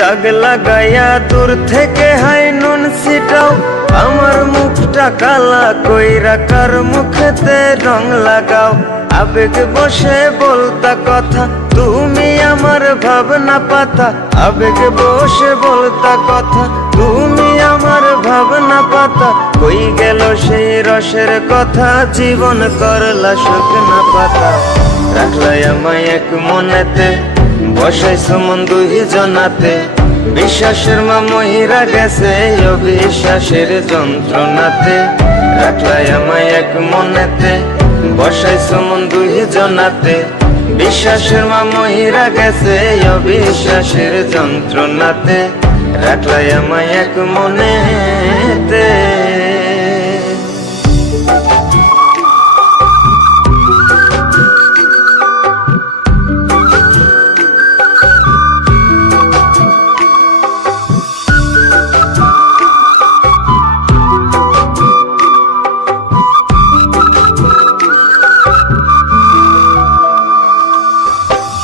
দাগ লাগাইয়া দূর থেকে হাই নুন ছিটাও। আমার মুখটা কালা কইরা কার মুখেতে রং লাগাও। আবেগ বসে বলতা কথা, তুমি আমার ভাবনা পাতা। আবেগ বসে বলতা কথা, তুমি আমার ভাবনা পাতা। কই গেল সেই রসের কথা, জীবন করলা শুকনা পাতা। রাখলাই আমায় এক মনেতে। বসাইছো মন দুই জনাতে বিশ্বাসের মা মহিরা গেছে অবিশ্বাসের যন্ত্রণাতে। রাখলাই আমায় এক মনেতে বসাইছো মন দুই জনাতে বিশ্বাসের মা মহিরা গেছে অবিশ্বাসের যন্ত্রণাতে। রাখলাই আমায় এক মনেতে।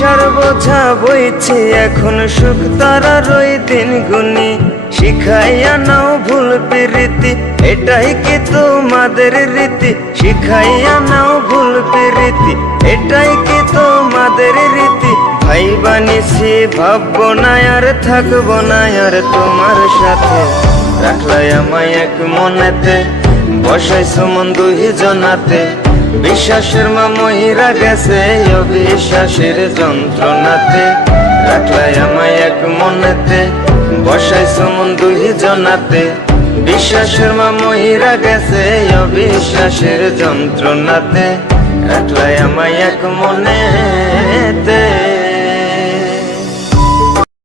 নেশার বোঝা বইছে এখন সুখ তারা রই দিন গুনি শিখাইয়া নাও ভুল প্রীতি, এটাই কি তোমাদের রীতি? শিখাইয়া নাও ভুল প্রীতি, এটাই কি তোমাদের রীতি? ভাই বানিছি, ভাববো না আর থাকব না আর তোমার সাথে। রাখলাই আমায় এক মনেতে, বসাইছো মন দুই জনাতে বিশ্বাসের মা মহিরা গেছে অবিশ্বাসের যন্ত্রণাতে। রাখলাই আমায় এক মনেতে বসাই মন দুই জনাতে। বিশ্বাসের মা মহিরা গেছে অবিশ্বাসের যন্ত্রণাতে। রাখলাই আমায় এক মনেতে।